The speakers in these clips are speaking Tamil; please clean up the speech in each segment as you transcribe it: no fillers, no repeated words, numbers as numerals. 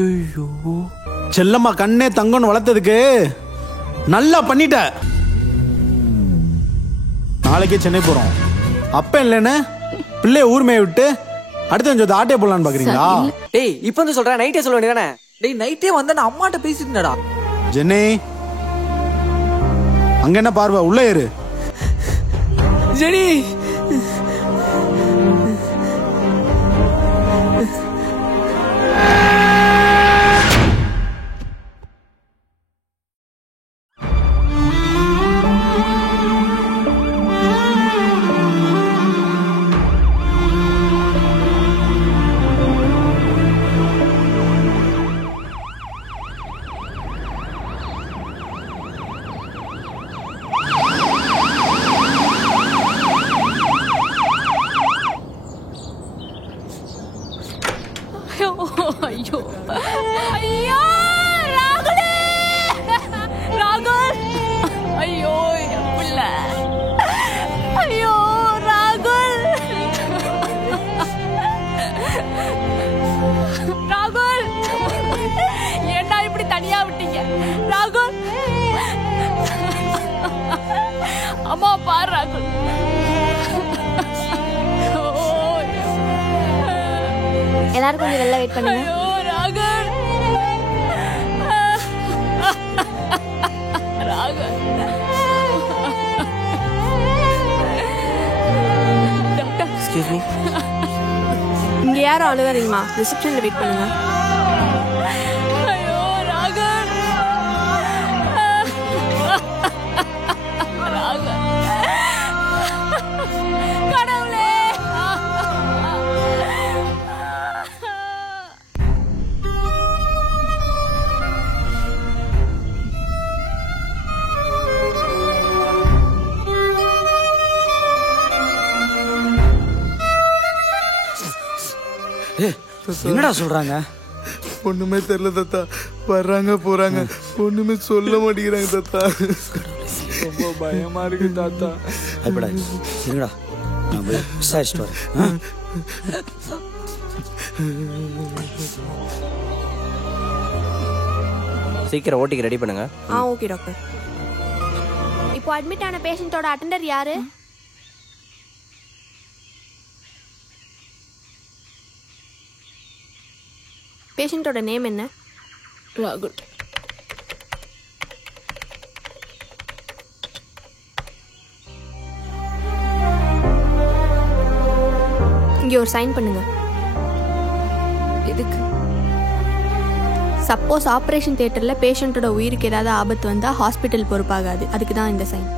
ஐயோ, செல்லம்மா கண்ணே தங்கன்னு வளர்த்ததுக்கு நல்லா பண்ணிட்ட. நாளைக்கே சென்னை போறோம். அப்ப இல்லைன்னு பிள்ளைய ஊர்மையை விட்டு அடுத்த கொஞ்சம் ஆட்டே போடலான்னு பாக்குறீங்களா? டேய் இப்ப வந்து சொல்றேன், நைட்டே சொல்ல வேண்டியதானே? டேய் நைட்டே வந்தா நான் அம்மாட்ட பேசிட்டேன்டா. ஜெனி அங்க என்ன பார்வை, உள்ள ஏறு. ஜெனி ஐயோ ஐயோ ராகுல் ராகுல் ஐயோ புள்ள ஐயோ ராகுல் ராகுல் ஏண்டா இப்படி தனியா விட்டீங்க ராகுல்? அம்மா பாரு ராகுல். எல்லாரும் கொஞ்சம் வெளில வெயிட் பண்ணுங்க. எக்ஸ்கியூஸ் மீ, இங்க யாரும் அழுகாதீங்கம்மா, ரிசப்ஷன்ல வெயிட் பண்ணுங்க. என்னடா சொல்றாங்க? ஒண்ணுமே தெரியல தாத்தா. வர்றாங்க போறாங்க, ஒண்ணுமே சொல்ல மாட்டேங்கிறாங்க தாத்தா. ரொம்ப பயமா இருக்கு தாத்தா. அப்படா சரிடா, நான் போய் விசாரிச்சுட்டு வரேன். சீக்கிரம் ஓட்டிக்கு ரெடி பண்ணுங்க. Okay doctor. இப்போ அட்மிட் ஆன பேஷண்டோட அட்டெண்டர் யாரு? பேஷண்டோட நேம் என்ன? ராகுல். இங்க ஒரு சைன் பண்ணுங்க. எதுக்கு? சப்போஸ் ஆபரேஷன் தியேட்டர்ல பேஷண்டோட உயிருக்கு ஏதாவது ஆபத்து வந்தா ஹாஸ்பிட்டல் பொறுப்பாகாது, அதுக்கு தான் இந்த சைன்.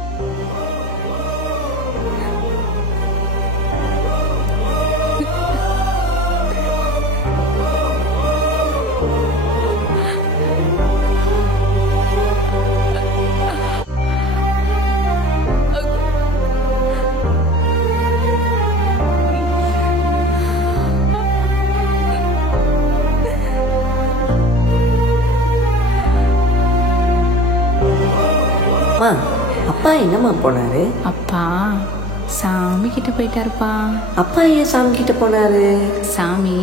அப்பா என்னம்மா போனாரு? அப்பா சாமி கிட்ட போயிட்டாருப்பா. அப்பா ஏன் சாமி கிட்ட போனாரு? சாமி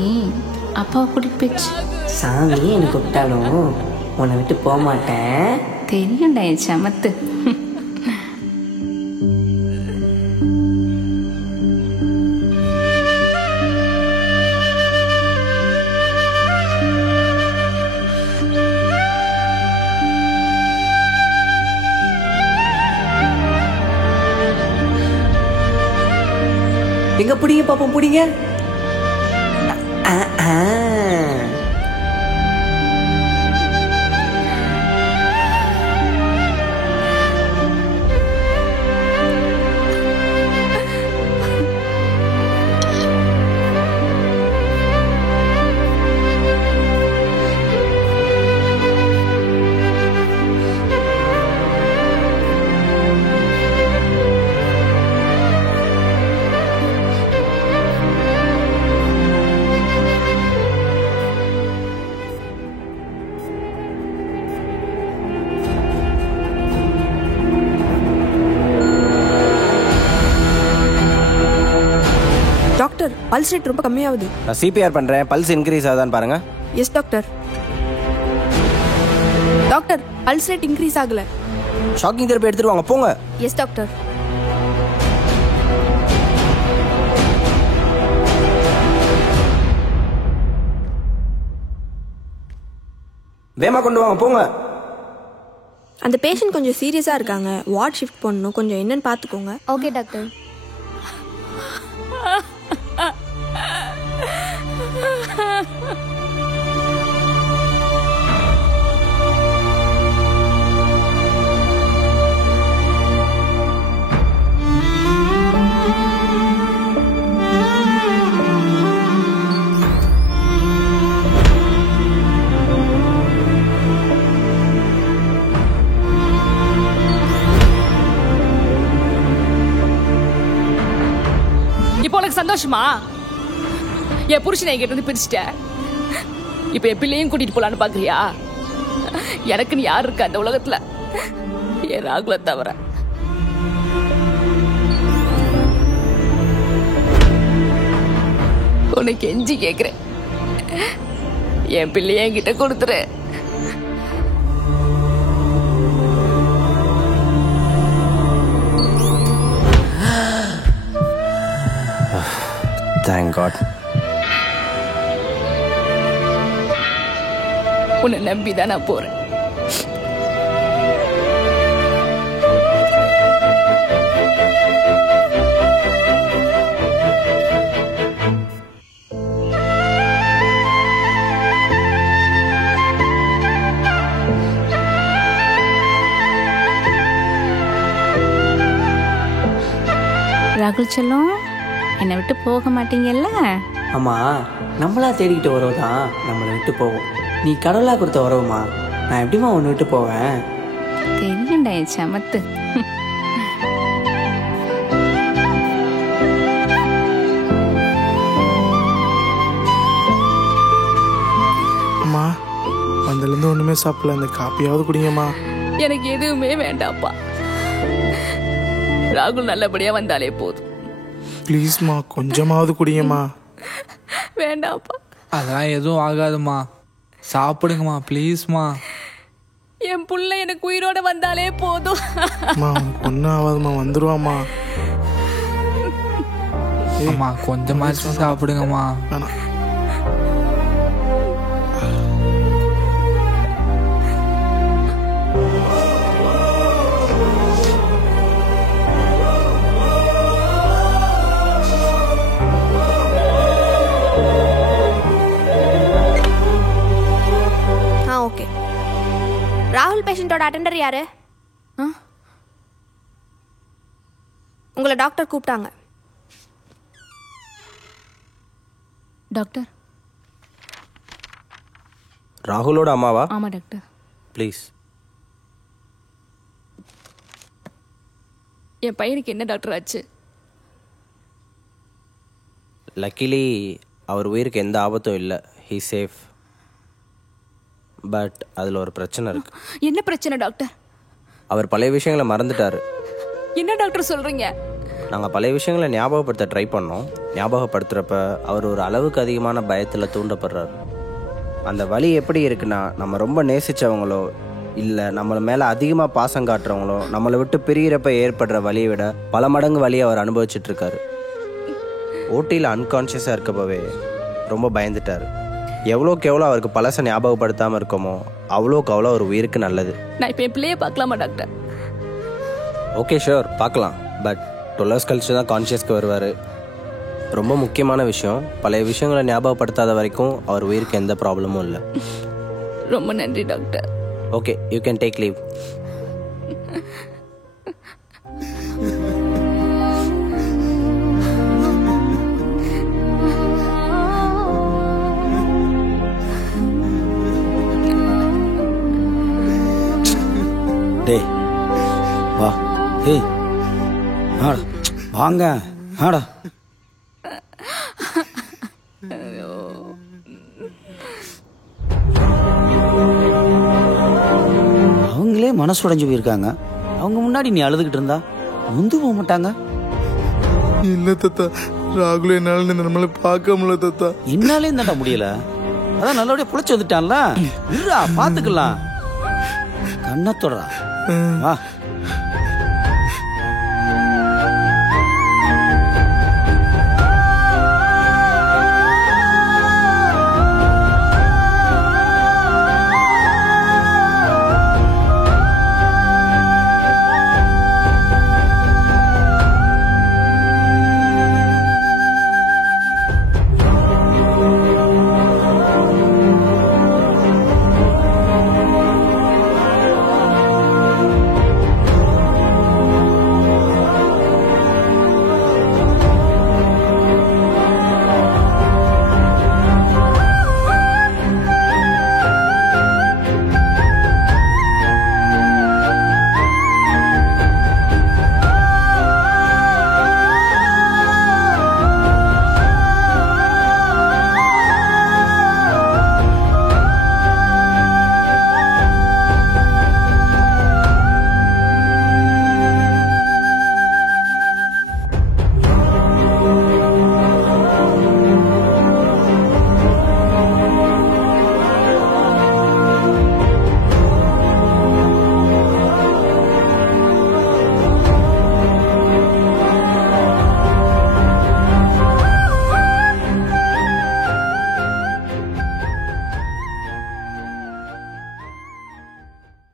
அப்பாவை கூட்டிட்டு போயிடுச்சு. சாமி என்ன கூப்பிட்டாலும் உன்னை விட்டு போக மாட்டேன். தெரியும்டா என் சமத்து. எங்க புடிங்க பாப்போம், புடிங்க. டாக்டர், பல்ஸ் ரேட் ரொம்ப கம்மியாகுது. நான் சிபிஆர் பண்றேன், பல்ஸ் இன்க்ரீஸ் ஆகுதான்னு பாருங்க. Yes doctor. Doctor pulse rate increase ஆகல. ஷாக்கிங் தெரப்பி எடுத்துட்டு வாங்க போங்க. Yes doctor. வேமா கொண்டு வாங்க போங்க. அந்த பேஷண்ட் கொஞ்சம் சீரியஸாக இருக்காங்க, வார்ட் ஷிஃப்ட் பண்ணணும், கொஞ்சம் என்னன்னு பார்த்துக்கோங்க. Okay doctor. இப்போ உனக்கு சந்தோஷமா? என் புருஷனை என்கிட்ட இருந்து பிரிச்சுட்ட, இப்ப என் பிள்ளையும் கூட்டிட்டு போலான்னு பாக்குறியா? எனக்குன்னு யாரு இருக்கா அந்த உலகத்துல? என் ராகுல தவிர. உனக்கு எஞ்சி கேக்குறேன், என் பிள்ளைய என்கிட்ட கொடுத்துரு. Thank God. உன்னை நம்பிதான் நான் போறேன். ராகுல் செல்லம், என்னை விட்டு போக மாட்டீங்கல்ல? அம்மா, நம்மளா தேடிக்கிட்ட உறவு தான் நம்மளை விட்டு போவோம். நீ கடவுளா கொடுத்த உறவுமா, நான் எப்படிமா உன்னை விட்டு போவேன்? தெரியும்டா என் சமத்து. அம்மா, வந்ததுலேருந்து ஒன்றுமே சாப்பிடல, அந்த காப்பியாவது குடிங்கம்மா. எனக்கு எதுவுமே வேண்டாம்ப்பா, ராகுல் நல்லபடியா வந்தாலே போதும். ப்ளீஸ்மா, கொஞ்சமாவது குடிங்கம்மா. வேண்டாம்ப்பா. அதெல்லாம் எதுவும் ஆகாதுமா, சாப்பிடுங்கம்மா ப்ளீஸ்மா. என் புள்ள எனக்கு உயிரோட வந்தாலே போதும். அம்மா, ஒன்றும் ஆகாதுமா, வந்துடுவாம்மா. அம்மா கொஞ்சமாச்சும் சாப்பிடுங்கம்மா. வேணாம். ஓகே. ராகுல் பேஷண்டோட அட்டெண்டர் யாரு? உங்களை டாக்டர் கூப்பிட்டாங்க. டாக்டர். ராகுலோட அம்மாவா? ஆமா டாக்டர். ப்ளீஸ். என் பையனுக்கு என்ன டாக்டர் ஆச்சு? லக்கிலி அவர் உயிருக்கு எந்த ஆபத்தும் இல்லை, ஹீ சேஃப். பட் அதில் ஒரு பிரச்சனை இருக்கு. என்ன பிரச்சனை டாக்டர்? அவர் பழைய விஷயங்களை மறந்துட்டாரு. என்ன டாக்டர் சொல்றீங்க? நாங்கள் பழைய விஷயங்களை ஞாபகப்படுத்த ட்ரை பண்ணோம். ஞாபகப்படுத்துகிறப்ப அவர் ஒரு அளவுக்கு அதிகமான பயத்தில் தூண்டப்படுறாரு. அந்த வலி எப்படி இருக்குன்னா, நம்ம ரொம்ப நேசித்தவங்களோ இல்லை நம்மளை மேலே அதிகமாக பாசம் காட்டுறவங்களோ நம்மளை விட்டு பிரிகிறப்ப ஏற்படுற வலியை விட பல மடங்கு வலியை அவர் அனுபவிச்சுட்ருக்காரு. ஓட்டியில் அன்கான்ஷியஸாக இருக்கப்பவே ரொம்ப பயந்துட்டார். எவ்வளோக்கு எவ்வளோ அவருக்கு பழசை ஞாபகப்படுத்தாமல் இருக்கோமோ அவ்வளோக்கு அவ்வளோ ஒரு உயிருக்கு நல்லது. நான் இப்போ என் பிள்ளையே பார்க்கலாமா டாக்டர்? ஓகே ஷூர், பார்க்கலாம். பட் 12 hours கழிச்சு தான் கான்ஷியஸ்க்கு வருவார். ரொம்ப முக்கியமான விஷயம், பழைய விஷயங்களை ஞாபகப்படுத்தாத வரைக்கும் அவர் உயிருக்கு எந்த ப்ராப்ளமும் இல்லை. ரொம்ப நன்றி doctor. Okay, you can take leave. டேய் வா. டேய் ஆடா, வாங்க ஆடா. அவங்களே மனசு உடைஞ்சு போயிருக்காங்க, அவங்க முன்னாடி நீ அழுதுகிட்டு இருந்தா நொந்து போக மாட்டாங்க? இல்லை தத்தா, ராகுல் என்னால் இந்த நம்மளை பார்க்க முடியல தத்தா. என்னாலே தாண்டா முடியல. அதான் நல்லபடியா புழைச்சு வந்துட்டான்ல, இருடா பாத்துக்கலாம். கண்ணத்தோடா வா